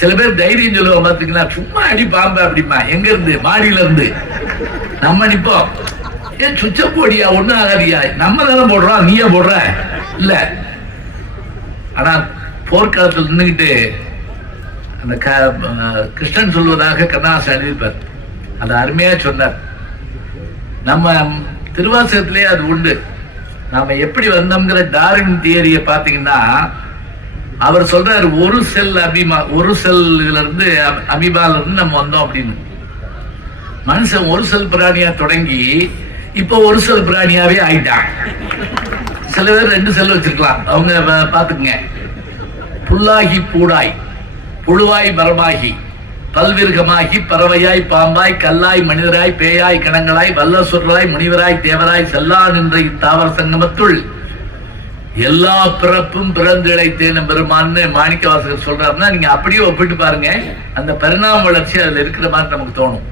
சில பேர் தைரியம் சொல்லுவாங்க பாத்தீங்களா, சும்மா அடி பாம்பு அப்படிமா. எங்க இருந்து? மாடியில இருந்து. நம்ம நிப்போம், ஏன் சுச்ச போடியா, ஒண்ணும் ஆகாதியா, நம்ம தானே போடுறோம், நீயே போடுற இல்ல. ஆனா போர்க்களத்தில் நின்றுகிட்டு அந்த கிருஷ்ணன் சொல்வதாக கண்ணாசன் எழுதியிருப்பார். அது அருமையா சொன்னார். நம்ம திருவாசகத்திலே அது உண்டு. நாம எப்படி வந்தோம்ங்கிற டார்வின் தியரியை பாத்தீங்கன்னா, அவர் சொல்றாரு ஒரு செல் அபிமா, ஒரு செல்ல இருந்து அபிமால இருந்து நம்ம வந்தோம் அப்படின்னு. மனுஷன் ஒரு செல் பிராணியா தொடங்கி இப்போ ஒரு செல் பிராணியாவே ஆயிட்டான். சில பேர் 2 செல் வச்சிருக்கலாம். அவங்க பாத்துக்குங்க. புல்லாகி பூடாய், புழுவாய் மரமாகி, பல்விருகமாகி, பறவையாய் பாம்பாய், கல்லாய் மனிதராய், பேயாய் கணங்களாய், வல்ல சொற்றாய் முனிவராய் தேவராய், செல்லா நின்ற இத்தாவர சங்கமத்துள் எல்லா பிறப்பும் பிறந்து இழைத்தேன் பெருமான்னு மாணிக்க வாசகர் சொல்றாருன்னா, நீங்க அப்படியே ஒப்பிட்டு பாருங்க. அந்த பரிணாம வளர்ச்சி அதுல இருக்கிற மாதிரி நமக்கு தோணும்.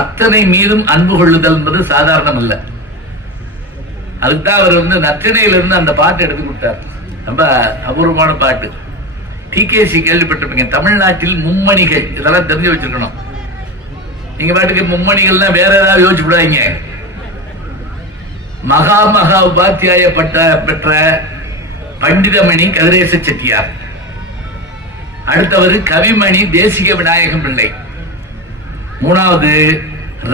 அத்தனை மீதும் அன்பு கொள்ளுதல் என்பது சாதாரணம் அல்ல. அதுக்குதான் அவர் நற்றினையிலிருந்து அந்த பாட்டு எடுத்து கொடுத்தார். ரொம்ப அபூர்வமான பாட்டு. டிகேசி கேள்விப்பட்டிருப்பீங்க. தமிழ்நாட்டில் மும்மணிகள், இதெல்லாம் தெரிஞ்சு வச்சிருக்கணும். நீங்க பாட்டுக்கு மும்மணிகள்னா வேற ஏதாவது யோசிச்சு விடாதீங்க. மகா மகா உபாத்தியாய பெற்ற பண்டிதமணி கதிரேச செட்டியார். அடுத்தவர் கவிமணி தேசிக விநாயகம் பிள்ளை. 3வது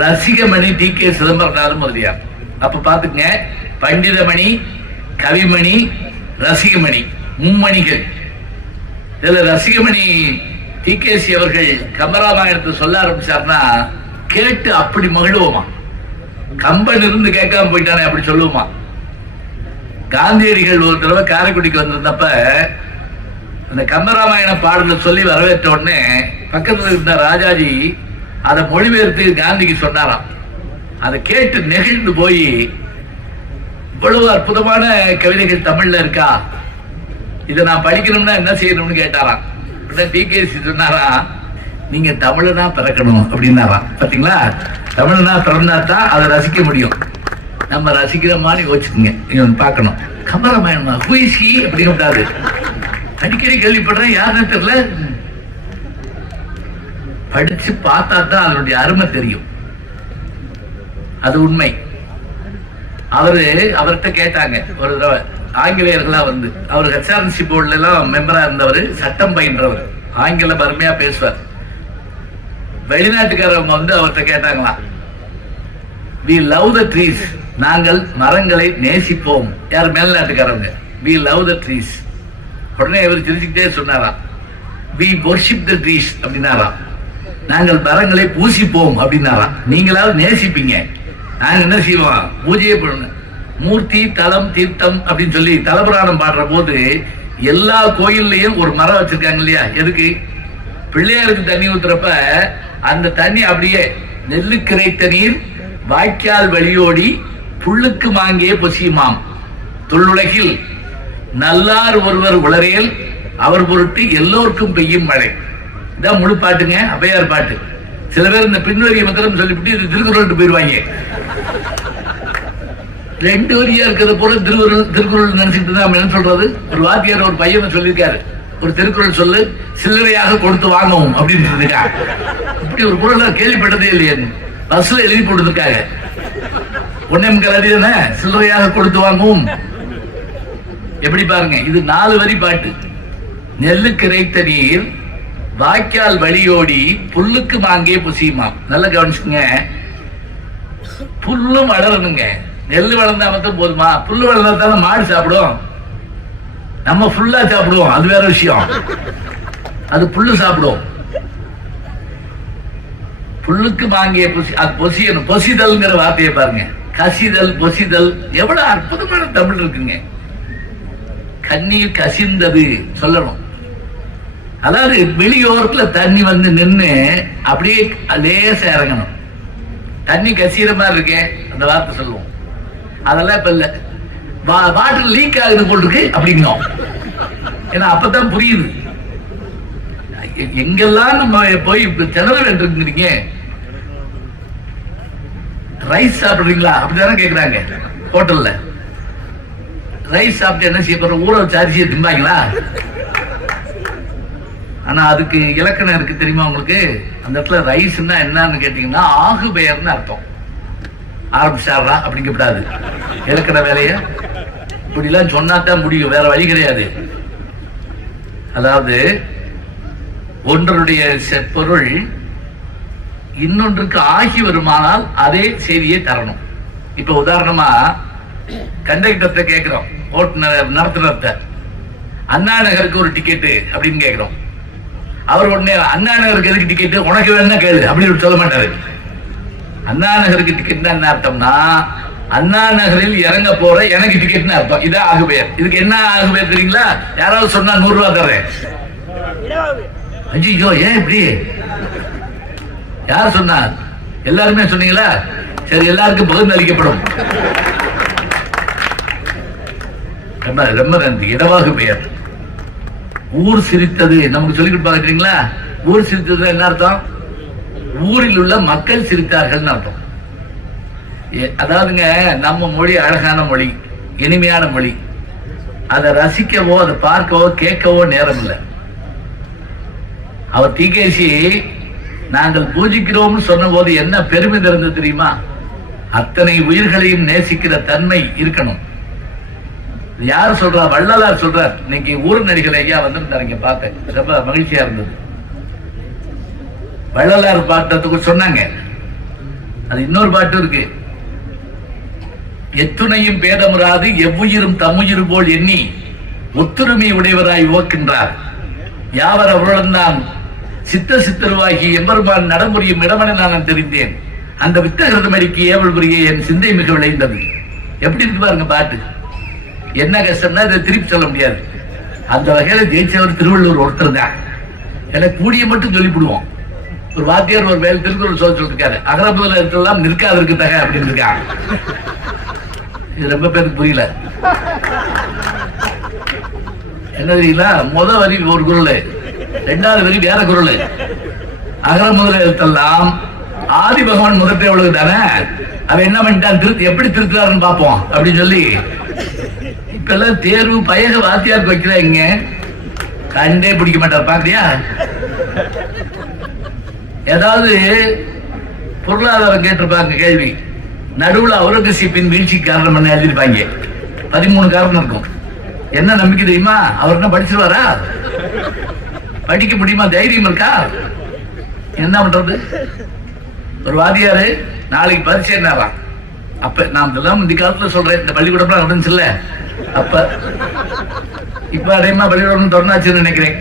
ரசிகமணி டி.கே. சிதம்பரநாதன் முதலியார். அப்ப பாத்துங்க, பண்டிதமணி, கவிமணி, ரசிகமணி, மும்மணிகள். இதுல ரசிகமணி டி.கே.சி. அவர்கள் கம்பராமாயணத்தை சொல்ல ஆரம்பிச்சார்னா கேட்டு அப்படி மகிழ்வோமா. கம்பன் இருந்து கேட்காம போயிட்டானே அப்படி சொல்லுவோமா. காந்தியடிகள் ஒரு தடவை காரைக்குடிக்கு வந்திருந்தப்ப அந்த கம்பராமாயண பாடல சொல்லி வரவேற்ற உடனே பக்கத்துல இருந்த ராஜாஜி அதை மொழிபெயர்த்து காந்திக்கு சொன்னாராம். அதை கேட்டு நெகிழ்ந்து போய், இவ்வளவு அற்புதமான கவிதைகள் தமிழ்ல இருக்கா, இதை நான் படிக்கணும்னா என்ன செய்யணும்னு கேட்டாராம். டி.கே.சி. சொன்னாரா, நீங்க தமிழனா பிறக்கணும் அப்படின்னாராம். பாத்தீங்களா, தமிழனா பிறந்தாதான் அதை ரசிக்க முடியும். நம்ம ரசிக்கிற மாதிரி யோசிச்சுங்க. நீங்க பார்க்கணும். கம்பராமாயணம் ஹூயிஸ்கி அப்படின்னு விட்டாரு. அடிக்கடி கேள்விப்படுறேன், யாருன்னு தெரியல. படிச்சு பார்த்தா தான் அதனுடைய அருமை தெரியும். அது உண்மை. அவர்கிட்ட கேட்டாங்க ஒரு தடவை, ஆங்கிலேயர்களா வந்து, அவர் ஹெச்ஆர்என்சி போர்டுல எல்லாம் மெம்பரா இருந்தவர், சட்டம் பயின்றவர், ஆங்கிலம் அருமையா பேசுவார். வெளிநாட்டுக்காரவங்க வந்து அவர்கிட்ட கேட்டாங்களாம், we love the trees, நாங்கள் மரங்களை நேசிப்போம். யார்? மேல்நாட்டுக்காரவங்க. we love the trees. உடனே இவர் சிரிச்சுக்கிட்டே சொன்னாராம், we worship the trees அப்படின்னாராம். நாங்கள் மரங்களை பூசிப்போம் அப்படின்னாராம். நீங்களாவது நேசிப்பீங்க, நாங்க என்ன செய்வோம், பூஜையே பண்ணணும். மூர்த்தி தலம் தீர்த்தம் அப்படின்னு சொல்லி தலபுராணம் பாடுற போது எல்லா கோயில்லையும் ஒரு மரம் வச்சிருக்காங்க இல்லையா? எதுக்கு? பிள்ளையாருக்கு தண்ணி ஊத்துறப்ப அந்த தண்ணி அப்படியே நெல்லுக்கு இறைத்த நீர் வாய்க்கால் வழியோடி புல்லுக்கு மாங்கே பொசியுமாம். தொல்லுலகில் நல்லார் ஒருவர் உளரேல் அவர் பொருட்டு எல்லோருக்கும் பெய்யும் மழை. இதான் முழு பாட்டுங்க, அபையார் பாட்டு. சில பேர் இந்த பின்வரிய மந்திரம் சொல்லிவிட்டு இது திருக்குறள் போயிருவாங்க. 2 வரியா இருக்கிறத போல திருக்குறள் நினைச்சிட்டு தான் என்ன சொல்றது. ஒரு வாத்தியார் ஒரு பையன் சொல்லியிருக்காரு, ஒரு திருக்குறள் சொல்லு, சில்லறையாக கொடுத்து வாங்கவும் அப்படின்னு சொல்லிருக்காங்க. இப்படி ஒரு குறளை கேள்விப்பட்டதே இல்லையே. பஸ்ல எழுதி போட்டுருக்காங்க. ஒன்னே முக்கால் தானே, சில்லறையாக கொடுத்து வாங்கவும். எப்படி பாருங்க, இது 4 வரி பாட்டு. நெல்லுக்கு இறைத்த நீர் வாய்க்கால் வழியோடி புல்லுக்கு மாங்கே புசியுமா. நல்லா கவனிச்சுங்க. புல்லும் வளரணுங்க. நெல்லு வளர்ந்தா மட்டும் போதுமா? புல்லு வளர்ந்தா மாடு சாப்பிடும், நம்ம ஃபுல்லா சாப்பிடுவோம், அது வேற விஷயம். அது புல்லு சாப்பிடும். புல்லுக்கு மாங்கே பொசியணும். பொசிதல்ங்கிற வார்த்தையை பாருங்க. கசிதல், பொசிதல், எவ்வளவு அற்புதமான தமிழ் இருக்குங்க. கண்ணீர் கசிந்தது சொல்லணும். அதாவது வெளியோரத்துல தண்ணி வந்து நின்று அப்படியே லேசா இறங்கணும். தண்ணி கசிகிற மாதிரி இருக்கே, அந்த வார்த்தை சொல்லுவோம். அதெல்லாம் இப்ப இல்ல. வாட்டர் லீக் ஆகுது போல் இருக்கு அப்படிங்கும். ஏன்னா அப்பதான் புரியுது. எங்கெல்லாம் நம்ம போய் திணற வேண்டியிருக்கீங்க. ரைஸ் சாப்பிடுறீங்களா அப்படிதானே கேக்குறாங்க ஹோட்டல்ல. ரைஸ் சாப்பிட்டு என்ன செய்ய போற? ஊற வச்சு அரிசியை திம்பாங்களா? ஆனா அதுக்கு இலக்கணம் இருக்கு தெரியுமா உங்களுக்கு? அந்த இடத்துல ரைஸ்ன்னா என்னன்னு கேட்டீங்கன்னா ஆகு பெயர்னு அர்த்தம். ஆரம்பிச்சாரா அப்படிங்கப்படாது. இலக்கண வேலைய இப்படிலாம் சொன்னாதான் முடியும், வேற வழி கிடையாது. அதாவது ஒன்றுடைய பொருள் இன்னொன்றுக்கு ஆகி வருமானால் அதே செய்தியை தரணும். இப்ப உதாரணமா கண்டக்டர்கிட்ட கேட்கிறோம், ஓட்டுநர் நடத்துனர்கிட்ட, அண்ணா நகருக்கு ஒரு டிக்கெட்டு அப்படின்னு கேட்கிறோம். அவர் உடனே அண்ணா நகருக்கு எதுக்கு டிக்கெட்டு, உனக்கு வேணா கேளு அப்படின்னு சொல்ல மாட்டாரு. அண்ணா நகருக்கு டிக்கெட் என்ன அர்த்தம்னா அண்ணா நகரில் இறங்க போற எனக்கு டிக்கெட்னு அர்த்தம். இதான் ஆகு பெயர். இதுக்கு என்ன ஆகு பெயர் தெரியுங்களா? யாராவது சொன்னா 100 ரூபாய் தர்றேன். ஐயோ ஏன் இப்படி? யார் சொன்னார்? எல்லாருமே சொன்னீங்களா? சரி, எல்லாருக்கும் பகிர்ந்து அளிக்கப்படும். ரொம்ப நன்றி. இடவாகு பெயர். ஊர் சிரித்தது நமக்கு சொல்லி கொடுப்பாங்க. ஊர் சிரித்தது என்ன அர்த்தம்? ஊரில் உள்ள மக்கள் சிரித்தார்கள் அர்த்தம். அதாவதுங்க நம்ம மொழி அழகான மொழி, இனிமையான மொழி. அதை ரசிக்கவோ அதை பார்க்கவோ கேட்கவோ நேரம் இல்லை. அவர் டிகேசி நாங்கள் பூஜிக்கிறோம் சொன்ன போது என்ன பெருமை இருந்தது தெரியுமா? அத்தனை உயிர்களையும் நேசிக்கிற தன்மை இருக்கணும். யார் சொல்றா? வள்ளலார் சொல்றார். இன்னைக்கு ஊர் நடிகர் ஐயா வந்திருந்தாருங்க, பார்க்க ரொம்ப மகிழ்ச்சியா இருந்தது. வள்ளலார் பாட்டத்துக்கு சொன்னாங்க. அது இன்னொரு பாட்டு இருக்கு. எத்துணையும் பேதமுறாது எவ்வுயிரும் தம்முயிர் போல் எண்ணி ஒத்துரிமை உடையவராய் ஓக்கின்றார். யாவர் அவருடன் சித்தருவாகி எம்பெருமான் நடமுறையும் இடமென நான் தெரிந்தேன். அந்த வித்தகரது மடிக்கு ஏவல் புரிய என் சிந்தை மிக விளைந்தது. எப்படி இருக்கு பாருங்க பாட்டு. என்ன கஷ்டம்னா இதை திருப்பி சொல்ல முடியாது. அந்த வகையில ஜெயிச்சவர் திருவள்ளுவர் ஒருத்தர் தான். எனக்கு கூடிய மட்டும் சொல்லிவிடுவோம். ஒரு வாத்தியார் ஒரு வேலை திருக்குறள் சொல்லிருக்காரு, அகரபுதல இருக்கலாம் நிற்காது இருக்கு தக அப்படின்னு இருக்காங்க. இது ரொம்ப பேருக்கு புரியல. என்ன தெரியல? முதல் வரி ஒரு குரல், ரெண்டாவது வரி வேற குரல். அகர முதல எழுத்தெல்லாம் ஆதி பகவான் முதற்கே உலகு தானே. அவன் என்ன பண்ணிட்டான், எப்படி திருத்துறாருன்னு பார்ப்போம் அப்படின்னு சொல்லி இப்ப எல்லாம் தேர்வு பயக வாத்தியாருக்கு வைக்கிறாங்க. கண்டே பிடிக்க மாட்டார். பாக்குறியா? ஏதாவது பொருளாதாரம் கேட்டிருப்பாங்க கேள்வி. நடுவுல அவுரங்கசீப்பின் வீழ்ச்சி காரணம் என்ன எழுதிருப்பாங்க. 13 காரணம் இருக்கும். என்ன நம்பிக்கை தெரியுமா? அவர் என்ன படிச்சிருவாரா? படிக்க முடியுமா? தைரியம் இருக்கா? என்ன பண்றது? ஒரு வாதியாரு நாளைக்கு பரிசை என்னலாம். அப்ப நான் இதெல்லாம் இந்த காலத்துல சொல்றேன், இந்த பள்ளிக்கூடம் நடந்துச்சு இல்ல அப்ப. இப்ப அடையமா பள்ளிக்கூடம் தொடர்ந்தாச்சுன்னு நினைக்கிறேன்.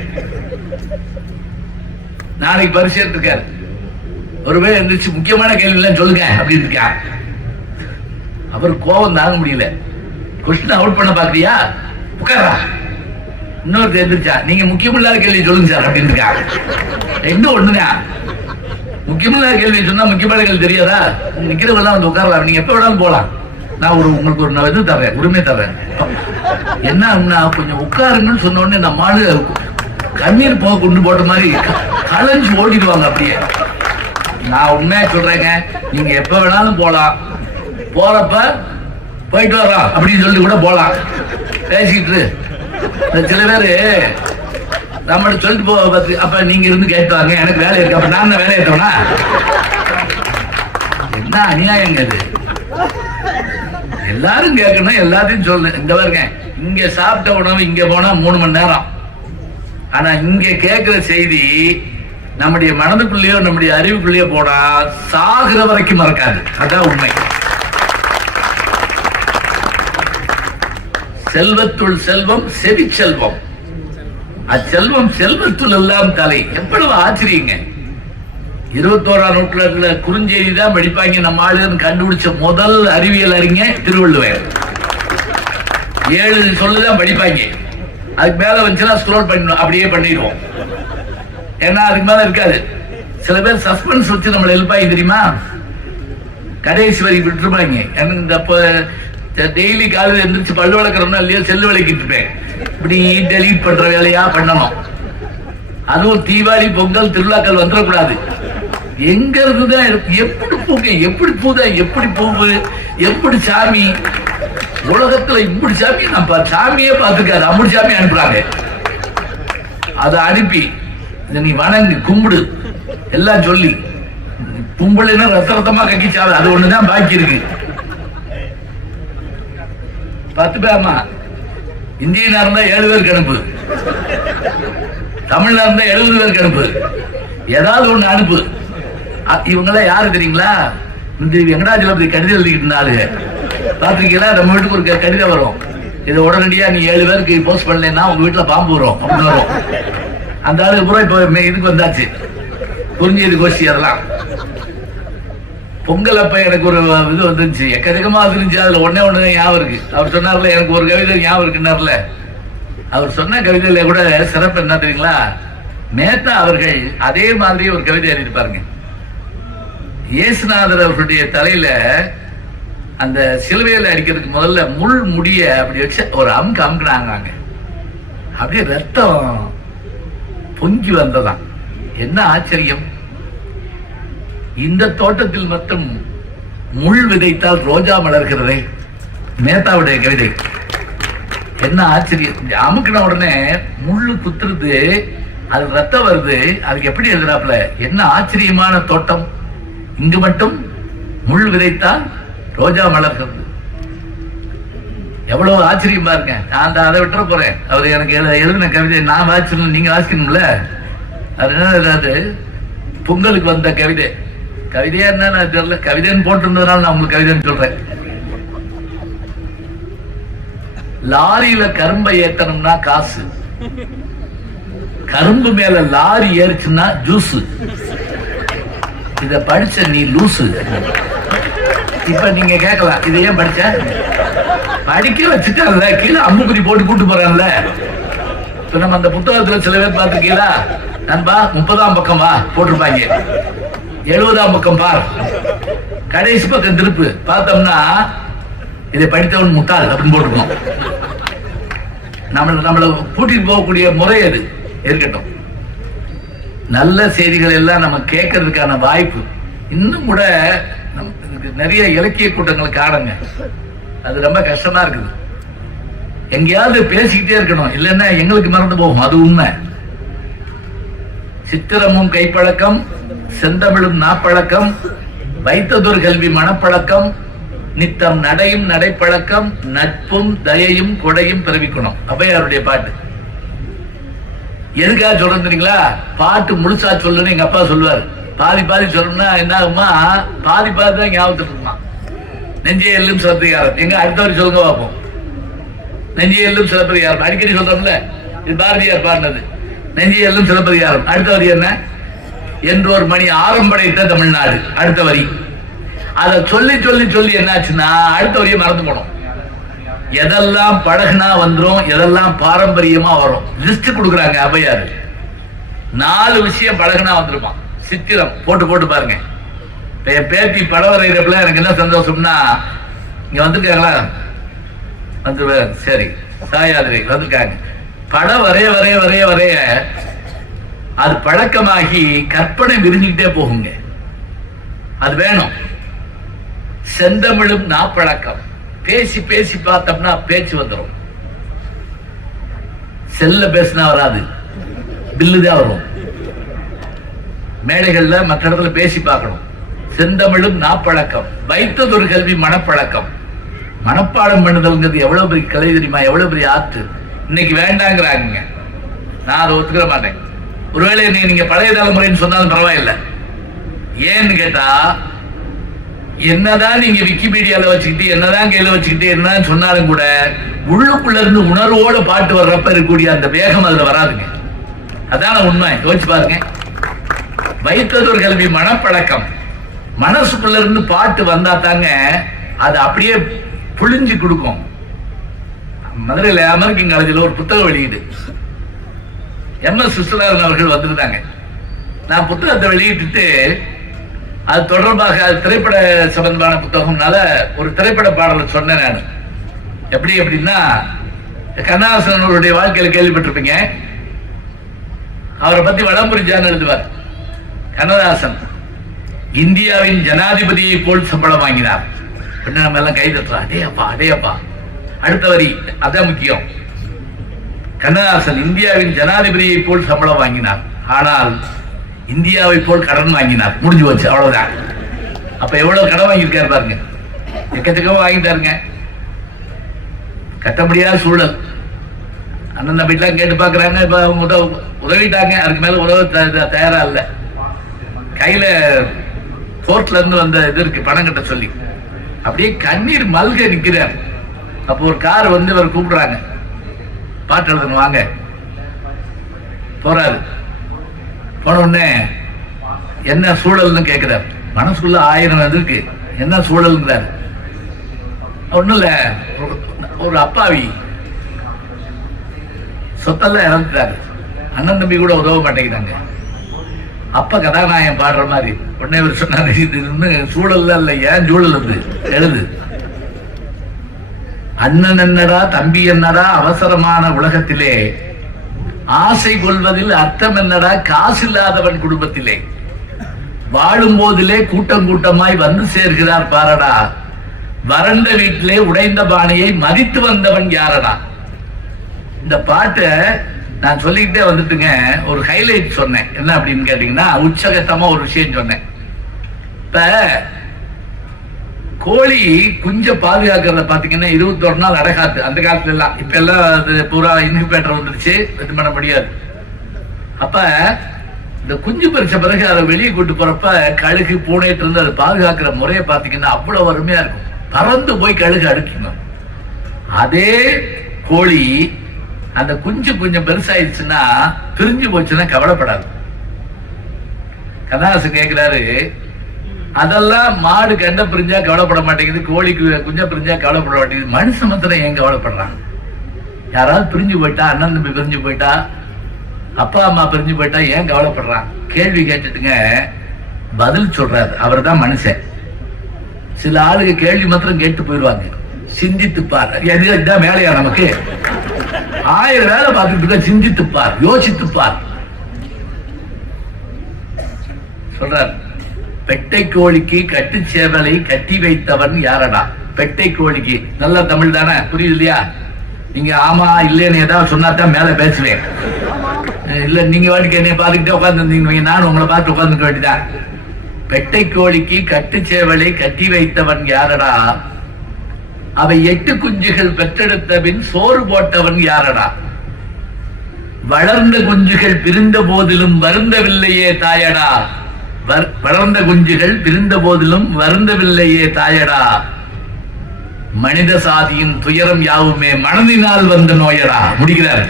நாளைக்கு பரிசு இருக்காரு. ஒருவேளை எந்திரிச்சு முக்கியமான கேள்வி எல்லாம் சொல்லுங்க அப்படின்னு இருக்கா. அவர் கோபம் தாங்க முடியல. கொஸ்டின் அவுட் பண்ண பாக்குறியா? உட்காரா. இன்னொரு எந்திரிச்சா, நீங்க முக்கியமில்லாத கேள்வி சொல்லுங்க சார் அப்படின்னு இருக்கா. ரெண்டும் ஒண்ணுதான். முக்கியமில்லாத கேள்வி சொன்னா முக்கியமான கேள்வி தெரியாதா? நிக்கிறவெல்லாம் வந்து உட்காரலாம், நீங்க எப்ப வேணாலும் போலாம். நான் உங்களுக்கு ஒரு இது தரேன், உரிமை தரேன். என்ன கொஞ்சம் உட்காருங்கன்னு சொன்ன உடனே நம்ம ஆளு கண்ணீர் போக கொண்டு போட்ட மாதிரி களைஞ்சு ஓடிடுவாங்க அப்படியே. நான் உண்மையா சொல்றேங்க, நீங்க எப்ப வேணாலும் போலாம். போறப்ப போயிட்டு வரலாம் அப்படின்னு சொல்லி கூட போலாம். பேசிக்கிட்டு சில பேரு நம்மகிட்ட சொல்லிட்டு போக, அப்ப நீங்க இருந்து கேட்டுவாங்க, எனக்கு வேலை இருக்கு. அப்ப நான் வேலை ஏற்றவனா? என்ன அநியாயங்க இது. எல்லாரும் கேட்கணும், எல்லாத்தையும் சொல்லணும். இந்த பாருங்க, இங்க சாப்பிட்ட உணவு இங்க போனா 3 மணி நேரம். ஆனா இங்க கேட்கிற செய்தி நம்முடைய மனதுக்குள்ளேயோ நம்முடைய அறிவுக்குள்ளேயோ போனா சாகிற வரைக்கும் மறக்காது. அதான் உண்மை. செல்வத்துள் செல்வம் செவி செல்வம். அச்செல்வம் செல்வத்துள் எல்லாம் தலை. எவ்வளவு ஆச்சரியங்க. 21ஆம் நூற்றாண்டுல குறுஞ்செய்தி தான் படிப்பாங்க நம்ம ஆளுன்னு கண்டுபிடிச்ச முதல் அறிவியல் அறிஞர் திருவள்ளுவர். 7 சொல்லுதான் படிப்பாங்க. அதுக்கு மேல வந்துச்சுன்னா ஸ்க்ரோல் பண்ணிடுவோம், அப்படியே பண்ணிடுவோம். ஏன்னா அதுக்கு மேல இருக்காது. சில பேர் சஸ்பென்ஸ் வச்சு நம்மளை எழுப்பாங்க தெரியுமா? கடைசி வரை விட்டுருப்பாங்க. இந்த டெய்லி காலையில் எந்திரிச்சு பல்லு வளர்க்குறோம்னா இல்லையோ செல்லு விளக்கிட்டு இருப்பேன். இப்படி டெலீட் பண்ற வேலையா பண்ணணும். அதுவும் தீபாவளி பொங்கல் திருவிழாக்கள் வந்துடக்கூடாது. எங்க இருந்துதான் எப்படி பூங்க, எப்படி பூத, எப்படி பூவு, எப்படி சாமி. உலகத்துல இப்படி சாமி நான் சாமியே பார்த்துக்காது. அப்படி சாமி அனுப்புறாங்க. அதை அனுப்பி இதை நீ வணங்கு, கும்பிடு, எல்லாம் சொல்லி. கும்பலைன்னா ரத்த ரத்தமா கக்கிச்சாது, அது ஒண்ணுதான் பாக்கி இருக்கு. 10 பேர்மா இந்தியனா இருந்தா 7 பேருக்கு அனுப்பு, தமிழ்ல இருந்தா 70 பேருக்கு அனுப்பு, ஏதாவது ஒண்ணு அனுப்பு. இவங்கெல்லாம் யாரு தெரியுங்களா? இந்த வெங்கடாஜலபதி கடிதம் எழுதிக்கிட்டு இருந்தாலுங்க. பாத்திருக்கீங்களா? நம்ம வீட்டுக்கு ஒரு கடிதம் வரும், இதை உடனடியா நீ 7 பேருக்கு போஸ்ட் பண்ணலன்னா உங்க வீட்டுல பாம்பு வரும் அப்படின்னு வரும். அந்த ஆளுக்கு பூரா இப்ப இதுக்கு வந்தாச்சு, புரிஞ்சது கோஷ்டி. அதெல்லாம் பொங்கல் அப்ப எனக்கு ஒரு இது வந்துருச்சு, எக்கச்சக்கமா இருந்துச்சு. அதுல ஒன்னே ஒண்ணு ஞாபகம் இருக்கு. அவர் சொன்னார்ல, எனக்கு ஒரு கவிதை ஞாபகம் இருக்குன்னார்ல, அவர் சொன்ன கவிதையில கூட சிறப்பு என்ன தெரியுங்களா? மேத்தா அவர்கள் அதே மாதிரி ஒரு கவிதை எழுதியிருப்பாருங்க. இயேசுநாதர் அவர்களுடைய தலையில அந்த சிலுவையில அடிக்கிறதுக்கு முதல்ல முள் முடிய அப்படி வச்சு ஒரு அமுக்குனாங்க. அப்படியே ரத்தம் பொங்கி வந்ததான். என்ன ஆச்சரியம்! இந்த தோட்டத்தில் மட்டும் முள் விதைத்தால் ரோஜா மலர்கிறதே, மேத்தாவுடைய கவிதை. என்ன ஆச்சரியம்! அமுக்கின உடனே முள்ளு குத்துறது, அது ரத்தம் வருது. அதுக்கு எப்படி எழுதுறாப்புல, என்ன ஆச்சரியமான தோட்டம், இங்கு மட்டும் முள் விதைத்தால் ரோஜா மலர்கிறது. எவ்வளவு ஆச்சரியம் பாருங்க. நான் அதை விட்டுற போறேன். அவர் எனக்கு எழுதின கவிதை நான் வாசிக்கணும், நீங்க வாசிக்கணும்ல. அது என்ன, பொங்கலுக்கு வந்த கவிதை. கவிதையா என்ன தெரியல, கவிதைன்னு போட்டிருந்ததுனால நான் உங்களுக்கு கவிதைன்னு சொல்றேன். லாரியில கரும்பை ஏத்தணும்னா காசு, கரும்பு மேல லாரி ஏறிச்சுன்னா ஜூஸ். இத படிச்ச நீ லூசு. இப்ப நீங்க கேட்கலாம், இதை ஏன் படிச்ச? படிக்க வச்சுட்டாங்கல்ல, கீழே அம்புக்குறி போட்டு கூட்டு போறாங்கல்ல. இப்ப நம்ம அந்த புத்தகத்துல சில பேர் பார்த்துருக்கீங்களா? நண்பா 30ஆம் பக்கம் வா போட்டிருப்பாங்க, 70ஆம் பக்கம் பார், கடைசி பக்கம் திருப்பு. பார்த்தோம்னா இதை படித்தவன் முட்டாள் அப்படின்னு போட்டுருக்கோம். நம்மளை கூட்டிட்டு போகக்கூடிய முறை அது இருக்கட்டும். நல்ல செய்திகள் எல்லாம் நம்ம கேட்கறதுக்கான வாய்ப்பு இன்னும் கூட நிறைய இலக்கிய கூட்டங்களுக்கு ஆடுங்க. அது ரொம்ப கஷ்டமா இருக்குது. எங்கேயாவது பேசிக்கிட்டே இருக்கணும், இல்லைன்னா எங்களுக்கு மறந்து போகும். அது உண்மை. சித்திரமும் கைப்பழக்கம், செந்தமிழும் நாப்பழக்கம், வைத்ததொரு கல்வி மனப்பழக்கம், நித்தம் நடையும் நடைப்பழக்கம், நட்பும் தயையும் கொடையும் பிறவிக்கணும். அவையாருடைய பாட்டு. எதுக்காக சொல்றேன் தெரியுங்களா? பாட்டு முழுசா சொல்லுன்னு எங்க அப்பா சொல்லுவாரு. பாதி பாதி சொல்லணும்னா என்ன ஆகுமா, பாதி பாதி தான் ஞாபகத்துக்கு இருக்குமா. நெஞ்சே எல்லும் சிலப்பதிகாரம் எங்க அடுத்த வரி சொல்லுங்க பார்ப்போம். நெஞ்சே எல்லும் சிலப்பதிகாரம் அடிக்கடி சொல்றோம்ல, இது பாரதியார் பாடினது. நெஞ்சே எல்லும் சிலப்பதிகாரம் அடுத்த வரி என்ன? என்றொரு மணி ஆரம்படைத்த தமிழ்நாடு அடுத்த வரி. அதை சொல்லி சொல்லி சொல்லி என்னாச்சுன்னா அடுத்த வரியை மறந்து போனோம். எதெல்லாம் பழகுனா வந்துரும், எதெல்லாம் பாரம்பரியமா வரும். லிஸ்ட் கொடுக்குறாங்க அவையாரு. 4 விஷயம் பழகுனா வந்துருப்பான். சித்திரம் போட்டு போட்டு பாருங்க. இப்ப என் பேத்தி படம் வரைகிறப்பல எனக்கு என்ன சந்தோஷம்னா, இங்க வந்திருக்காங்களா? வந்துருவேன். சரி, சாயாதிரி வந்திருக்காங்க. படம் வரைய வரைய வரைய வரைய அது பழக்கமாகி கற்பனை விரிஞ்சுக்கிட்டே போகுங்க. அது வேணும். செந்தமிழும் நாப்பழக்கம். பேசி பேசி பார்த்தோம்னா பேச்சு வந்துடும். செல்ல பேசினா வராது, பில்லுதான் வரும். மேடைகள்ல மற்ற இடத்துல பேசி பார்க்கணும். செந்தமிழும் நாப்பழக்கம், வைத்ததொரு கல்வி மனப்பழக்கம். மனப்பாடம் பண்ணுதல்ங்கிறது எவ்வளவு பெரிய கலை தெரியுமா, எவ்வளவு பெரிய ஆற்று. இன்னைக்கு வேண்டாங்கிறாங்க. நான் அதை ஒத்துக்கிற மாட்டேன். ஒருவேளை நீங்க பழைய தலைமுறைன்னு சொன்னாலும் பரவாயில்லை. ஏன்னு கேட்டா, என்னதான் நீங்க விக்கிபீடியால வச்சுக்கிட்டு, என்னதான் கையில வச்சுக்கிட்டு, என்னதான் சொன்னாலும் கூட உள்ளுக்குள்ள இருந்து உணர்வோட பாட்டு வர்றப்ப இருக்கக்கூடிய அந்த வேகம் அதுல வராதுங்க. அதான உண்மை. யோசிச்சு பாருங்க. வைத்ததொரு கல்வி மனப்பழக்கம். மனசுக்குள்ள இருந்து பாட்டு வந்தா தாங்க அது அப்படியே புழிஞ்சு கொடுக்கும். மதுரையில் அமெரிக்கன் காலேஜில் ஒரு புத்தகம் வெளியீடு. MS விஸ்வநாதன் அவர்கள் வந்துருந்தாங்க. நான் புத்தகத்தை வெளியிட்டு அது தொடர்பாக திரைப்பட சம்பந்தமான புத்தகம்னால ஒரு திரைப்பட பாடலை சொன்னேன் நான். எப்படி அப்படின்னா, கண்ணதாசன் அவருடைய வாழ்க்கையில கேள்விப்பட்டிருப்பீங்க. அவரை பத்தி வடம்புரிஜான்னு எழுதுவார். கண்ணதாசன் இந்தியாவின் ஜனாதிபதியை போல் சம்பளம் வாங்கினார். நம்ம எல்லாம் கை தட்டுறோம். அதே அப்பா அதே அப்பா. அடுத்த வரி அதான் முக்கியம். கண்ணதாசன் இந்தியாவின் ஜனாதிபதியை போல் சம்பளம் வாங்கினார். ஆனால் இந்தியாவை போல் கடன் வாங்கினார், முடிஞ்சு போச்சு, அவ்வளவுதான். அப்ப எவ்வளவு கடன் வாங்கியிருக்காரு பாருங்க, எக்கச்சக்கமா வாங்கிட்டாருங்க. கட்ட முடியாத சூழல். அண்ணன் தம்பிலாம் கேட்டு பாக்குறாங்க, இப்ப அவங்க உதவிட்டாங்க, அதுக்கு மேல உதவ தயாரா இல்ல. கையில கோர்ட்ல இருந்து வந்த இது இருக்கு, பணம் கட்ட சொல்லி அப்படியே கண்ணீர் மல்க நிக்கிறார். அப்போ ஒரு கார் வந்து இவர் கூப்பிடுறாங்க, பாட்டு எழுதுங்க வாங்க. போறாரு. போன உடனே என்ன சூழல்னு கேட்கிறார். மனசுக்குள்ள 1000 இருக்கு, என்ன சூழல்ங்கிறார். ஒண்ணும் இல்ல, ஒரு அப்பாவி சொத்தெல்லாம் இறந்துட்டாரு, அண்ணன் தம்பி கூட உதவ மாட்டேங்கிறாங்க. அப்ப கதாநாயகன் பாடுற மாதிரி உடனே இவர் சொன்னாரு, இது சூழல்ல இல்ல, ஏன் சூழல் இருந்து எழுது. அண்ணன் என்னடா தம்பி என்னடா அவசரமான உலகத்திலே, ஆசை கொள்வதில் அர்த்தம் என்னடா காசு இல்லாதவன் குடும்பத்திலே, வாழும் போதிலே கூட்டம் கூட்டமாய் வந்து சேர்கிறார் பாரடா, வறண்ட வீட்டிலே உடைந்த பானையை மதித்து வந்தவன் யாரடா. இந்த பாட்டை நான் சொல்லிக்கிட்டே வந்துட்டுங்க, ஒரு ஹைலைட் சொன்னேன். என்ன அப்படின்னு கேட்டீங்கன்னா, உச்சகட்டமா ஒரு விஷயம் சொன்னேன். இப்ப கோழி குஞ்ச பாதுகாக்கிறத பாத்தீங்கன்னா 21 நாள் அடகாத்து. அந்த காலத்துல எல்லாம், இப்ப எல்லாம் அது பூரா இன்குபேட்டர் வந்துருச்சு, இது பண்ண முடியாது. அப்ப இந்த குஞ்சு பறிச்ச பிறகு அதை வெளியே கூட்டு போறப்ப கழுகு பூனைட்டு இருந்து அதை பாதுகாக்கிற முறையை பாத்தீங்கன்னா அவ்வளவு அருமையா இருக்கும். பறந்து போய் கழுகு அடுக்கணும். அதே கோழி அந்த குஞ்சு கொஞ்சம் பெருசாயிடுச்சுன்னா, பிரிஞ்சு போச்சுன்னா கவலைப்படாது. கதாசன் கேட்கிறாரு, அதெல்லாம் மாடு கண்ட பிரிஞ்சா கவலைப்பட மாட்டேங்குது, கோழிக்கு குஞ்ச பிரிஞ்சா கவலைப்பட மாட்டேங்குது, மனுஷன் மாத்திரம் ஏன் கவலைப்படுறான்? யாராவது பிரிஞ்சு போயிட்டா, அண்ணன் தம்பி பிரிஞ்சு போயிட்டா, அப்பா அம்மா பிரிஞ்சு போயிட்டா ஏன் கவலைப்படுறான்? கேள்வி கேட்டுட்டுங்க பதில் சொல்றாரு. அவர் தான் மனுஷன். சில ஆளுங்க கேள்வி மாத்திரம் கேட்டு போயிடுவாங்க, சிந்தித்துப்பார். இதுதான் வேலையா நமக்கு? 1000 வேலை பார்த்துட்டு இருக்க, சிந்தித்துப்பார், யோசித்துப்பார் சொல்றார். பெட்டை கோழிக்கு கட்டு சேவலை கட்டி வைத்தவன் யாரடா? பெட்டை கோழிக்கு நல்ல தமிழ் தானே, புரியுது இல்லையா? நீங்க ஆமா இல்லைன்னு ஏதாவது சொன்னாதான் மேல பேசுவேன். இல்ல நீங்க வாட்டிக்கு என்னைய பார்த்துக்கிட்டே உட்கார்ந்து நானும் உங்களை பார்த்து உட்கார்ந்துக்க வேண்டியதான். பெட்டை கோழிக்கு கட்டு சேவலை கட்டி வைத்தவன் யாரடா? அவை 8 குஞ்சுகள் பெற்றெடுத்த பின் சோறு போட்டவன் யாரடா? வளர்ந்த குஞ்சுகள் பிரிந்த போதிலும் வருந்தவில்லையே தாயடா. வளர்ந்த குஞ்சுகள் பிரிந்த போதிலும் வருந்தவில்லையே தாயடா. மனித சாதியின் துயரம் யாவுமே மனதினால் வந்த நோயடா. முடிக்கிறார்.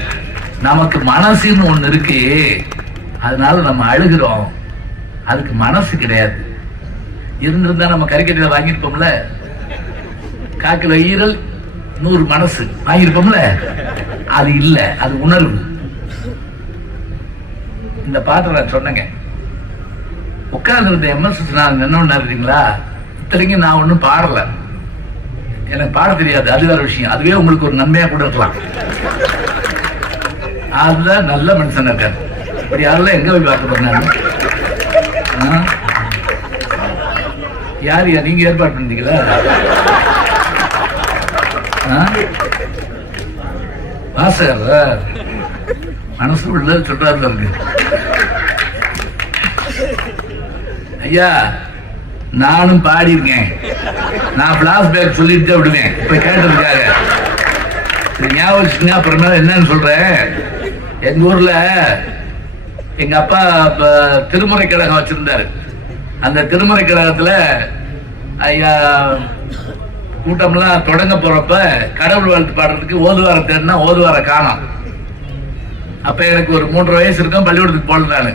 நமக்கு மனசுன்னு ஒண்ணு இருக்கு, அதனால நம்ம அழுகிறோம். அதுக்கு மனசு கிடையாது. இருந்திருந்தா நம்ம கறிக்கடையில வாங்கியிருப்போம்ல. காக்கிற ஈரல் 100 மனசு வாங்கியிருப்போம்ல. அது இல்ல, அது உணர்வு. இந்த பாட்டை நான் சொன்னேங்க. உட்கார்ந்து இருந்த எம்எஸ் நான் என்ன பண்ணாருங்களா, இத்தனைக்கும் நான் ஒன்றும் பாடல, எனக்கு பாட தெரியாது, அது வேற விஷயம். அதுவே உங்களுக்கு ஒரு நன்மையா கூட இருக்கலாம். அதுதான் நல்ல மனுஷன் இருக்காரு. இப்படி யாரெல்லாம் எங்க போய் பார்க்க போறாங்க? யார் நீங்க ஏற்பாடு பண்ணீங்களா? வாசகர் மனசு உள்ள சொல்றாருல இருக்கு. ஐயா நானும் பாடி இருக்கேன், நான் பிளாஷ்பேக் சொல்லிட்டு விடுவேன். இப்ப கேட்டதுக்காக ஞாபகம் அப்புறமே என்னன்னு சொல்றேன். எங்க ஊர்ல எங்க அப்பா திருமுறை கழகம் வச்சிருந்தாரு. அந்த திருமுறை கழகத்துல ஐயா கூட்டம்லாம் தொடங்க போறப்ப கடவுள் வாழ்த்து பாடுறதுக்கு ஓதுவார தேடினா ஓதுவார காணோம். அப்ப எனக்கு ஒரு 3 வயசு இருக்கும், பள்ளிக்கூடத்துக்கு போல. நானு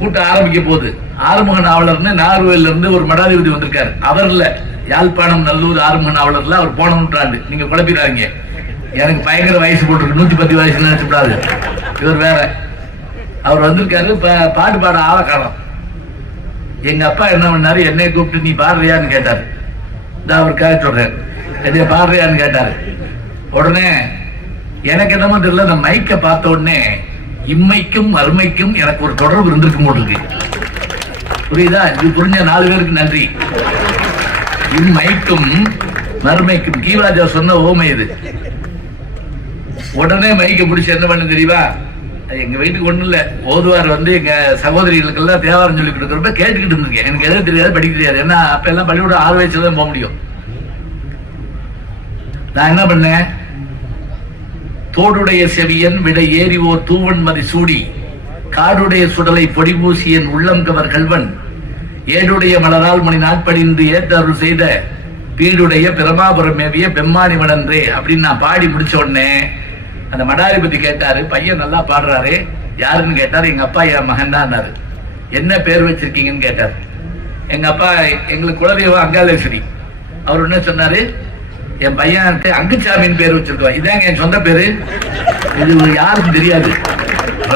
கூட்டம் ஆரம்பிக்க போகுது. ஆறுமுக நாவலர்னு நாகர்கோயில இருந்து ஒரு மடாதிபதி வந்திருக்காரு. அவர் இல்ல, யாழ்ப்பாணம் நல்லூர் ஆறுமுக நாவலர்ல அவர் போன நூற்றாண்டு. நீங்க குழப்பிடாதீங்க, எனக்கு பயங்கர வயசு போட்டிருக்கு, 110 வயசு நினைச்சுடாது. இவர் வேற. அவர் வந்திருக்காரு, பாட்டு பாட ஆளை காணோம். எங்க அப்பா என்ன பண்ணாரு, என்னை கூப்பிட்டு நீ பாடுறியான்னு கேட்டாரு. அவருக்காக சொல்றேன், என்னைய பாடுறியான்னு கேட்டாரு. உடனே எனக்கு என்னமோ தெரியல, அந்த மைக்க பார்த்த உடனே இம்மைக்கும் மறுமைக்கும் எனக்கு ஒரு தொடர்பு இருந்திருக்கும் போட்டிருக்கு. புரியுதா? இது புரிஞ்ச 4 பேருக்கு நன்றி. இம்மைக்கும் மறுமைக்கும் கீராஜா சொன்ன ஓமை இது. உடனே மைக்க பிடிச்சி என்ன பண்ண தெரியுமா, எங்க வீட்டுக்கு ஒண்ணும் இல்ல, ஓதுவார் எங்க சகோதரிகளுக்கெல்லாம் தேவாரம் சொல்லி கொடுக்குறப்ப கேட்டுக்கிட்டு இருந்திருக்கேன். எனக்கு எதுவும் தெரியாது, படிக்க தெரியாது. ஏன்னா அப்ப எல்லாம் பள்ளிக்கூடம் 6 வயசுல தான் போக முடியும். நான் என்ன பண்ணேன், தோடுடைய செவியன் விடை ஏறி ஓர் தூவன்மதி சூடி காடுடைய சுடலை பொடி பூசியன் உள்ளம் கவர் கல்வன் ஏடுடைய மலரால் மணி நாட்படிந்து ஏற்றருள் செய்த பீடுடைய பிரமாபுரம் மேவிய பெம்மானி மடன்றே அப்படின்னு நான் பாடி முடிச்ச உடனே அந்த மடாதிபதி கேட்டாரு, பையன் நல்லா பாடுறாரு, யாருன்னு கேட்டாரு. எங்க அப்பா என் மகன் தான். என்ன பேர் வச்சிருக்கீங்கன்னு கேட்டார். எங்க அப்பா எங்களுக்கு குலதெய்வம் அங்காளேஸ்வரி. அவர் என்ன சொன்னாரு, என் பையன் அங்குச்சாமின்னு பேர் வச்சிருக்கோம். இதாங்க என் சொந்த பேரு, இது யாருக்கும் தெரியாது,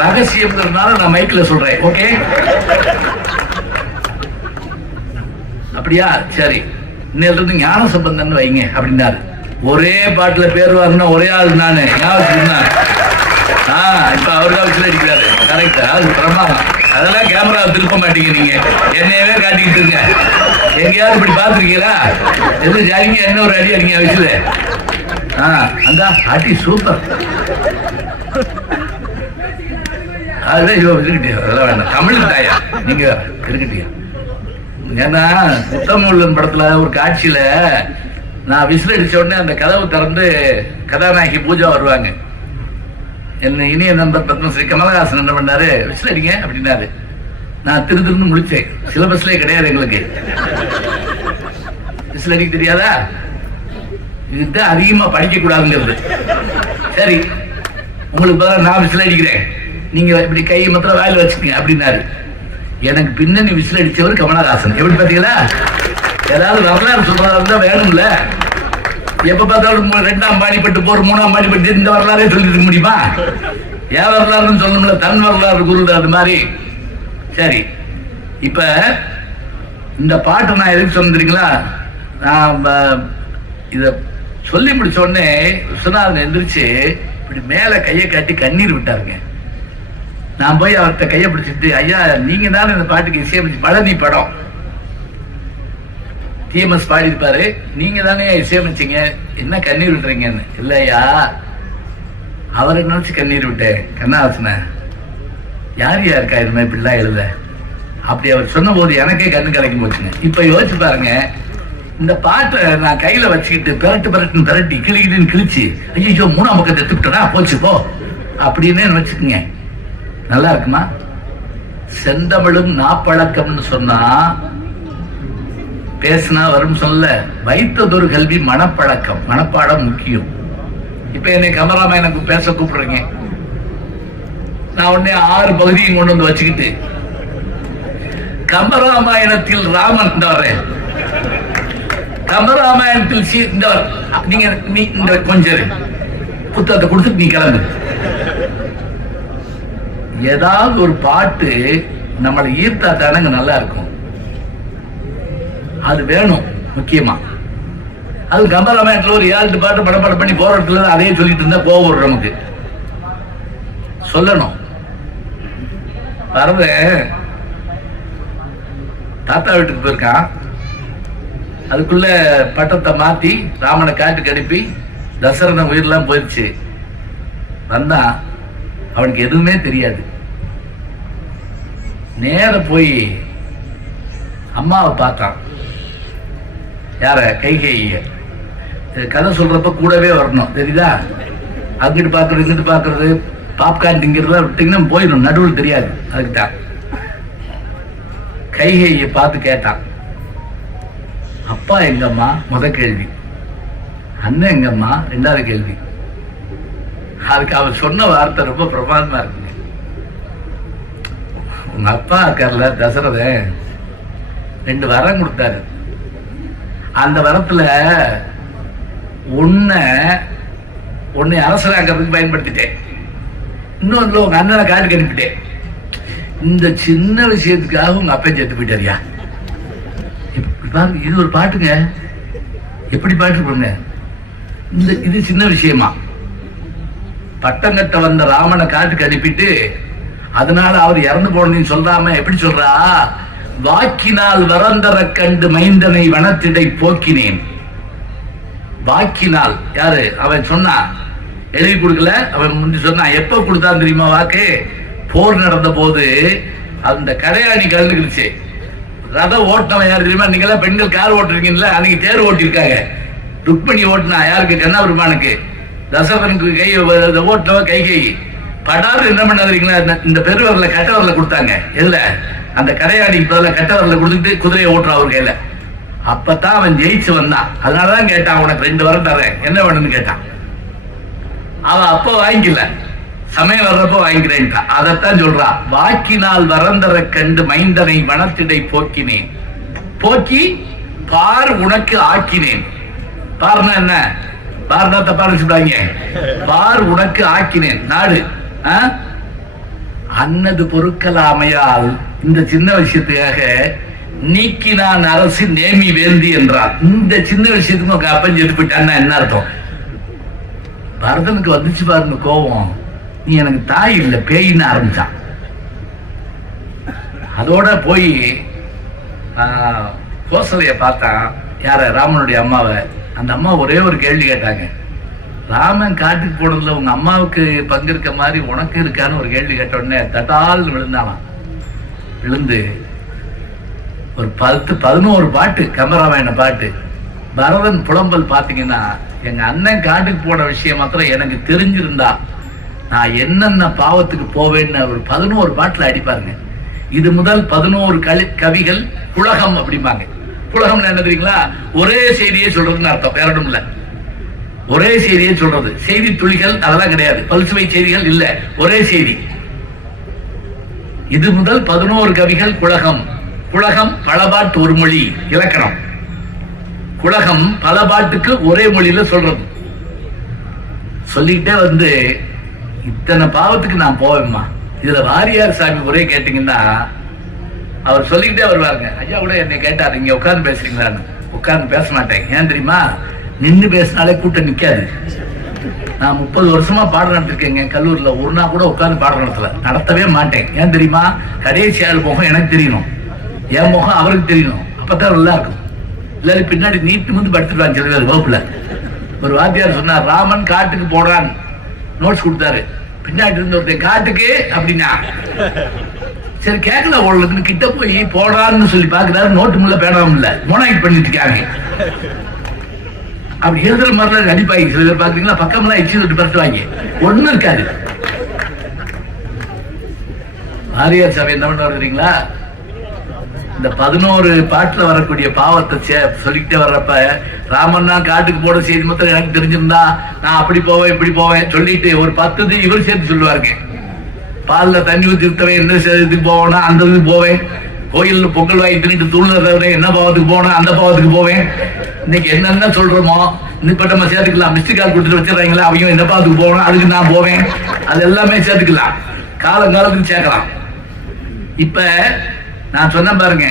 ரகசியம்ங்கிறதுனால நான் மைக்ல சொல்றேன். ஓகே, அப்படியா, சரி, இன்னையில இருந்து ஞான சம்பந்தன் வைங்க அப்படின்னாரு. ஒரே பாட்டுல பேர் வரணும், ஒரே ஆள் நானு. இப்ப அவருதான் வச்சு அடிக்கிறாரு. கரெக்டா, அது பிரமாதம். அதெல்லாம் கேமரா திருப்ப மாட்டீங்க, நீங்க என்னையவே காட்டிக்கிட்டு இருங்க. எங்கேயாவது இப்படி பாத்துருக்கீங்களா? எது ஜாலிங்க என்ன ஒரு அடி அடிங்க வச்சுல. அந்த அடி சூப்பர். அதுதான் இருக்கட்டியா, அதெல்லாம் வேண்டாம். தமிழ் தாயா நீங்க இருக்கட்டியா. ஏன்னா புத்தமுள்ளன் படத்துல ஒரு காட்சியில நான் விசில் அடிச்ச உடனே அந்த கதவு திறந்து கதாநாயகி பூஜா வருவாங்க. என்ன இனிய நண்பர் பத்மஸ்ரீ கமலஹாசன் என்ன பண்ணாரு, விசில் அடிங்க அப்படின்னாரு. நான் திரு முடிச்சேன். சிலபஸ்லயே கிடையாது எங்களுக்கு விசில் அடிக்க தெரியாதா, இதுதான் அதிகமா படிக்க கூடாதுங்கிறது. சரி, உங்களுக்கு பதிலாக நான் விசில் அடிக்கிறேன், நீங்க இப்படி கையை மாத்திரம் வாயில வச்சுக்கங்க அப்படின்னாரு. எனக்கு பின்னணி விசில் அடிச்சவர் கமலஹாசன். எப்படி பாத்தீங்களா? ஏதாவது வரலாறு சொல்றதா இருந்தா வேணும்ல. எப்ப பார்த்தாலும் 2ஆம் பாணிப்பட்டு போர் 3ஆம் பாணிப்பட்டு இந்த வரலாறே சொல்லிட்டு முடியுமா? ஏன் வரலாறுன்னு சொல்லணும்ல, தன் வரலாறு குரு. அது மாதிரி. சரி, இப்ப இந்த பாட்டு நான் எதுக்கு சொன்னீங்களா, நான் இத சொல்லி முடிச்ச உடனே விஸ்வநாதன் எந்திரிச்சு இப்படி மேல கையை காட்டி கண்ணீர் விட்டாருங்க. நான் போய் அவர்கிட்ட கையை பிடிச்சிட்டு, ஐயா நீங்க தானே இந்த பாட்டுக்கு இசையமைச்சு, பழனி படம் டிஎம்எஸ் பாடியிருப்பாரு, நீங்க தானே இசையமைச்சிங்க, என்ன கண்ணீர் விட்டுறீங்கன்னு. இல்லையா, அவரை நினைச்சு கண்ணீர் விட்டேன். கண்ணாசன யார் யாருக்கா இது மாதிரி இப்படிலாம் எழுத அப்படி அவர் சொன்ன போது எனக்கே கண்ணு கலக்கி போச்சுங்க. இப்ப யோசிச்சு பாருங்க, இந்த பாட்டை நான் கையில வச்சுக்கிட்டு பிரட்டுன்னு பிரட்டி கிளின்னு கிழிச்சு, ஐயோ 3ஆம் பக்கத்தை எடுத்துக்கிட்டா போச்சு போ அப்படின்னு வச்சுக்கோங்க, நல்லா இருக்குமா? செந்தமிழும் நாப்பழக்கம்னு சொன்னா பேசினா வரும் சொல்ல, வைத்ததொரு கல்வி மனப்பழக்கம், மனப்பாடம் முக்கியம். இப்ப என்னை கமராமாயணக்கு பேச கூப்பிடுறீங்க, நான் உடனே 6 பகுதியும் கொண்டு வந்து வச்சுக்கிட்டு கம்பராமாயணத்தில் ராமன் இந்த வர்றேன், கம்பராமாயணத்தில் இந்த நீங்க நீ இந்த கொஞ்சம் புத்தகத்தை கொடுத்துட்டு நீ கிளம்பு. ஏதாவது ஒரு பாட்டு நம்மளை ஈர்த்தா தானங்க நல்லா இருக்கும். அது வேணும் முக்கியமா. அது கம்பராமாயணத்துல ஒரு 7 பாட்டு படப்படம் பண்ணி போற இடத்துல அதையே சொல்லிட்டு இருந்தா கோவம் வரும் நமக்கு. சொல்லணும். பரவ தாத்தா வீட்டுக்கு போயிருக்கான், அதுக்குள்ள பட்டத்தை மாத்தி ராமனை காட்டுக்கு அனுப்பி தசரதன் உயிரெல்லாம் போயிடுச்சு. வந்தான், அவனுக்கு எதுவுமே தெரியாது. நேர போய் அம்மாவை பார்த்தான். யார? கைகேயிய. கதை சொல்றப்ப கூடவே வரணும், தெரியுதா? அங்கிட்டு பாக்குறது இங்கிட்டு பாக்குறது பாப்கார்ன் திங்கிறதா விட்டீங்கன்னா போயிடும், நடுவில் தெரியாது. அதுக்குதான் கைகேயிய பார்த்து கேட்டான், அப்பா எங்கம்மா? முத கேள்வி. அண்ணன் எங்கம்மா? 2வது கேள்வி. அதுக்கு அவர் சொன்ன வார்த்தை ரொம்ப பிரமாதமா இருக்குங்க. உங்க அப்பா இருக்கார்ல தசரதன், 2 வரம் கொடுத்தாரு. அந்த வரத்துல உன்னை அரசராங்கிறதுக்கு பயன்படுத்திட்டேன், இன்னொன்று உங்க அண்ணனை காட்டுக்கு அனுப்பிட்டேன். இந்த சின்ன விஷயத்துக்காக உங்க அப்பா சேர்த்து போயிட்டாரியா? இது ஒரு பாட்டுங்க, எப்படி பாட்டு போங்க. இது சின்ன விஷயமா? பட்டங்கட்ட வந்த ராமனை காட்டுக்கு அனுப்பிட்டு அதனால அவர் இறந்து போனேன்னு சொல்லாம எப்படி சொல்றா? வாக்கினால் வரந்தர கண்டு மைந்தனை வனத்திடை போக்கினேன். வாக்கினால் யாரு? அவன் சொன்னா எழுதி கொடுக்கல. அவன் முந்தி சொன்னான். எப்ப கொடுத்தான் தெரியுமா வாக்கு? போர் நடந்த போது அந்த கடையாணி கலந்துக்கிடுச்சு. ரதம் ஓட்டினவன் யாரு தெரியுமா? நீங்களாம் பெண்கள் கார் ஓட்டுறீங்கல்ல, அன்னைக்கு தேர் ஓட்டிருக்காங்க. ருக்மணி ஓட்டினா யாருக்கு? கண்ணாபெருமானுக்கு. தசரதனுக்கு கை ஓட்டினவ கை படாரு என்ன பண்ணாதீங்களா? இந்த பெருவரில் கட்டவரில் கொடுத்தாங்க. எதுல? அந்த கடையாடிக்கு பதில கட்டவரில் கொடுத்துட்டு குதிரையை ஓட்டுறான் அவர் கையில. அப்பதான் அவன் ஜெயிச்சு வந்தான். அதனாலதான் கேட்டான், உனக்கு 2 வரம் தரேன், என்ன வேணும்னு கேட்டான். அவன் அப்ப வாங்கிக்கல, சமயம் வர்றப்ப வாங்கிக்கிறேன்ட்டான். அதைத்தான் சொல்றான். வாக்கினால் வரந்தர கண்டு மைந்தனை வனத்திடை போக்கினேன், போக்கி பார் உனக்கு ஆக்கினேன். பார்னா என்ன? பார்னா தப்பா நினைச்சுட்டாங்க. பார் உனக்கு ஆக்கினேன் நாடு. அன்னது பொருட்களாமையால் இந்த சின்ன விஷயத்துக்காக நீக்கினான் அரசு நேமி வேந்தி என்றார். இந்த சின்ன விஷயத்துக்கு அப்பன் செத்து போயிட்டான்னா என்ன அர்த்தம்? பரதனுக்கு வந்துச்சு பாருங்க கோபம். நீ எனக்கு தாய் இல்லை பேயின்னு ஆரம்பிச்சான். அதோட போய் கோசலைய பார்த்தான். யார? ராமனுடைய அம்மாவை. அந்த அம்மா ஒரே ஒரு கேள்வி கேட்டாங்க. ராமன் காட்டுக்கு போனதுல உங்க அம்மாவுக்கு பங்கு இருக்க மாதிரி உனக்கு இருக்கான்னு ஒரு கேள்வி கேட்ட உடனே தட்டால் விழுந்தாலாம். விழுந்து ஒரு 10-11 பாட்டு, கம்பராமாயண பாட்டு. பரதன் புலம்பல் பாத்தீங்கன்னா, எங்க அண்ணன் காட்டுக்கு போன விஷயம் மாத்திரம் எனக்கு தெரிஞ்சிருந்தா நான் என்னென்ன பாவத்துக்கு போவேன்னு ஒரு 11 பாட்டுல அடிப்பாருங்க. இது முதல் 11 கவிகள் புலகம் அப்படிம்பாங்க. புலகம் என்ன தெரியுங்களா? ஒரே செய்தியே சொல்றதுன்னு அர்த்தம், வேற ஒன்றும் இல்ல. ஒரே செய்தியே சொல்றது. செய்தி துளிகள் அதெல்லாம் கிடையாது, பல்சுவை செய்திகள் இல்ல, ஒரே செய்தி. இது முதல் 11 கவிகள் புலகம். புலகம் பலபாட்டு ஒரு மொழி இலக்கணம். புலகம் பல பாட்டுக்கு ஒரே மொழியில சொல்றது. சொல்லிக்கிட்டே வந்து இத்தனை பாவத்துக்கு நான் போவேம்மா. இதுல வாரியார் சாமி ஒரே கேட்டீங்கன்னா அவர் சொல்லிக்கிட்டே வருவாருங்க. ஐயா கூட என்னை கேட்டாரு, இங்க உட்கார்ந்து பேசுறீங்களான்னு. உட்கார்ந்து பேச மாட்டேன். ஏன் தெரியுமா? நின்று பேசினாலே கூட்டம் நிக்காது. நான் 30 வருஷமா பாடம் நடத்திருக்கேங்க கல்லூரியில. ஒரு நாள் கூட உட்கார்ந்து பாடம் நடத்தவே மாட்டேன். ஏன் தெரியுமா? கடைசி ஆள் முகம் எனக்கு தெரியணும், என் முகம் அவருக்கு தெரியணும். அப்பதான் நல்லா இருக்கும். எல்லாரும் பின்னாடி நீட்டு வந்து படுத்துடுவாங்க சில பேர் வகுப்புல. ஒரு வாத்தியார் சொன்னார், ராமன் காட்டுக்கு போறான் நோட்ஸ் கொடுத்தாரு. பின்னாடி இருந்து ஒருத்தன் காட்டுக்கு அப்படின்னா சரி கேட்கல ஓடுறதுன்னு கிட்ட போய் போடான்னு சொல்லி பாக்குறாரு. நோட்டு முள்ள பேடாம இல்ல, மோனாய்ட் பண்ணிட்டு இருக்காங்க. அப்படி எழுதுற மாதிரிலாம் அடிப்பாங்க சில பேர். பாக்குறீங்களா? பக்கம்லாம் எச்சி தொட்டு பரட்டுவாங்க, ஒண்ணும் இருக்காது. வாரியார் சபை என்ன பண்ண வருதுங்களா? இந்த 11 பாட்டுல வரக்கூடிய பாவத்தை சொல்லிக்கிட்டே வர்றப்ப, ராமன் தான் காட்டுக்கு போட செய்தி மாத்திரம் எனக்கு தெரிஞ்சிருந்தா நான் அப்படி போவேன் இப்படி போவேன் சொல்லிட்டு ஒரு 10 இவர் சேர்த்து சொல்லுவாருங்க. பால்ல தண்ணி ஊற்றி ஊத்தவேன், என்ன இதுக்கு போவேன்னா அந்த இதுக்கு போவேன். கோயில்ல பொங்கல் வாங்கி தின்னுட்டு தூள்றத என்ன பாவத்துக்கு போனா அந்த பாவத்துக்கு போவேன். இன்னைக்கு என்னென்ன சொல்றோமோ இன்னைப்பட்ட நம்ம சேர்த்துக்கலாம். மிஸ்டு கால் கொடுத்துட்டு வச்சிடறாங்களா, அவங்க என்ன பாவத்துக்கு போகணும் அதுக்கு நான் போவேன். அது எல்லாமே சேர்த்துக்கலாம், காலத்துக்கு சேர்க்கலாம். இப்ப நான் சொன்ன பாருங்க,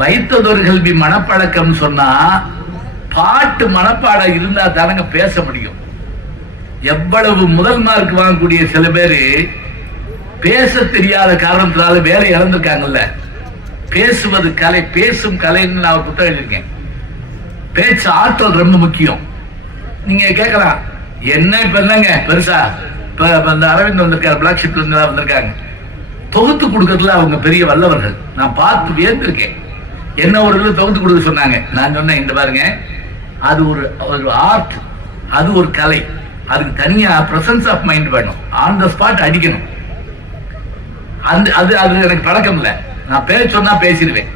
வைத்ததொரு கல்வி மனப்பழக்கம் சொன்னா பாட்டு மனப்பாடம் இருந்தா தானங்க பேச முடியும். எவ்வளவு முதல் மார்க் வாங்கக்கூடிய சில பேரு பேச தெரியாத காரணத்தினால வேலை இழந்திருக்காங்கல்ல. பேசுவது கலை, பேசும் கலைன்னு நான் ஒரு புத்தகம் எழுதியிருக்கேன். பேச்சு ஆற்றல் ரொம்ப முக்கியம். நீங்க கேட்கலாம், என்ன இப்ப என்னங்க பெருசா இப்ப இந்த அரவிந்த் வந்திருக்காரு, பிளாக் ஷிப்ல இருந்து வந்திருக்காங்க. தொகுத்து கொடுக்கறதுல அவங்க பெரிய வல்லவர்கள். நான் பார்த்து வியந்திருக்கேன். என்ன ஒரு தொகுத்து கொடுக்க சொன்னாங்க. நான் சொன்னேன், இந்த பாருங்க, அது ஒரு ஆர்ட், அது ஒரு கலை. அதுக்கு தனியா பிரசன்ஸ் ஆஃப் மைண்ட் வேணும், ஆன் த ஸ்பாட் அடிக்கணும். அது எனக்கு பழக்கம் இல்லை. நான் பேச சொன்னா பேசிடுவேன்.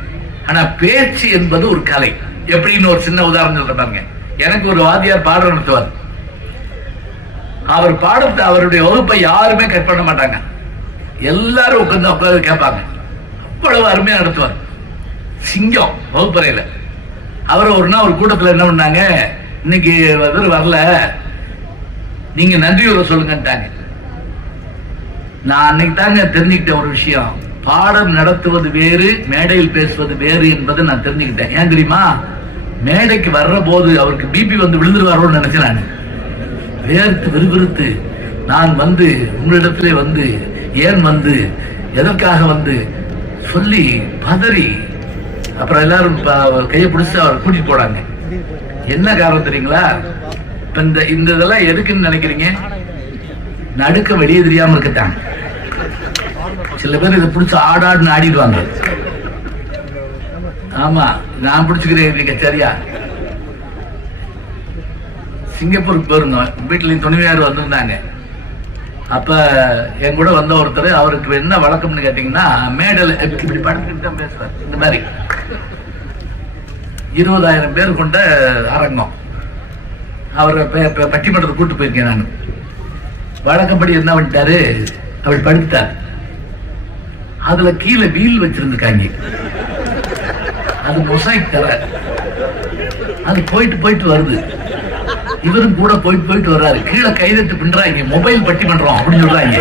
ஆனா பேச்சு என்பது ஒரு கலை. எப்படின்னு ஒரு சின்ன உதாரணம் சொல்ற பாருங்க. எனக்கு ஒரு வாத்தியார் பாடம் நடத்துவார். அவர் பாடத்தை, அவருடைய வகுப்பை யாருமே கட் பண்ண மாட்டாங்க. எல்லாரும் உட்கார்ந்து கேட்பாங்க. அவ்வளவு அருமையா நடத்துவார். சிங்கம் வகுப்பறையில. அவர் ஒரு நாள் ஒரு கூட்டத்தில் என்ன பண்ணாங்க, இன்னைக்கு வரல, நீங்க நன்றியுரை சொல்லுங்கட்டாங்க. நான் அன்னைக்கு தாங்க தெரிஞ்சுக்கிட்ட ஒரு விஷயம், பாடம் நடத்துவது வேறு, மேடையில் பேசுவது வேறு என்பதை நான் தெரிஞ்சுக்கிட்டேன். ஏன் தெரியுமா? மேடைக்கு வர்ற போது அவருக்கு பிபி வந்து விழுந்துருவாரோன்னு நினைச்சேன். நான் வேர்த்து விறுவிறுத்து நான் வந்து உங்களிடத்திலே வந்து ஏன் வந்து எதற்காக வந்து சொல்லி பதறி, அப்புறம் எல்லாரும் கையை பிடிச்சு அவர் கூட்டிட்டு போனாங்க. என்ன காரணம் தெரியுங்களா? இப்ப இந்த இதெல்லாம் எதுக்குன்னு நினைக்கிறீங்க? நடுக்க வெளியே தெரியாம இருக்கட்டாங்க. சில பேர் இதை பிடிச்சி ஆடாடுன்னு ஆடிடுவாங்க. ஆமா, நான் பிடிச்சுக்கிறேன். சரியா, சிங்கப்பூருக்கு போயிருந்தோம். வீட்டுல துணைவியார் வந்திருந்தாங்க. அப்ப என் கூட வந்த ஒருத்தர், அவருக்கு என்ன வழக்கம்னு கேட்டீங்கன்னா, மேடல் இப்படி படுத்துக்கிட்டு தான் பேசுவார். இந்த மாதிரி 20,000 பேர் கொண்ட அரங்கம். அவரை பட்டிமன்றத்தை கூட்டு போயிருக்கேன் நான். வழக்கப்படி என்ன பண்ணிட்டாரு, அப்படி படுத்துட்டார். அதுல கீழே வீல் வச்சிருந்துருக்காங்க. அது மொசைக் தர, அது போயிட்டு வருது. இவரும் கூட போயிட்டு வர்றாரு. கீழே கைதட்டு பின்றாங்க, மொபைல் பட்டி பண்றோம் அப்படின்னு சொல்றாங்க.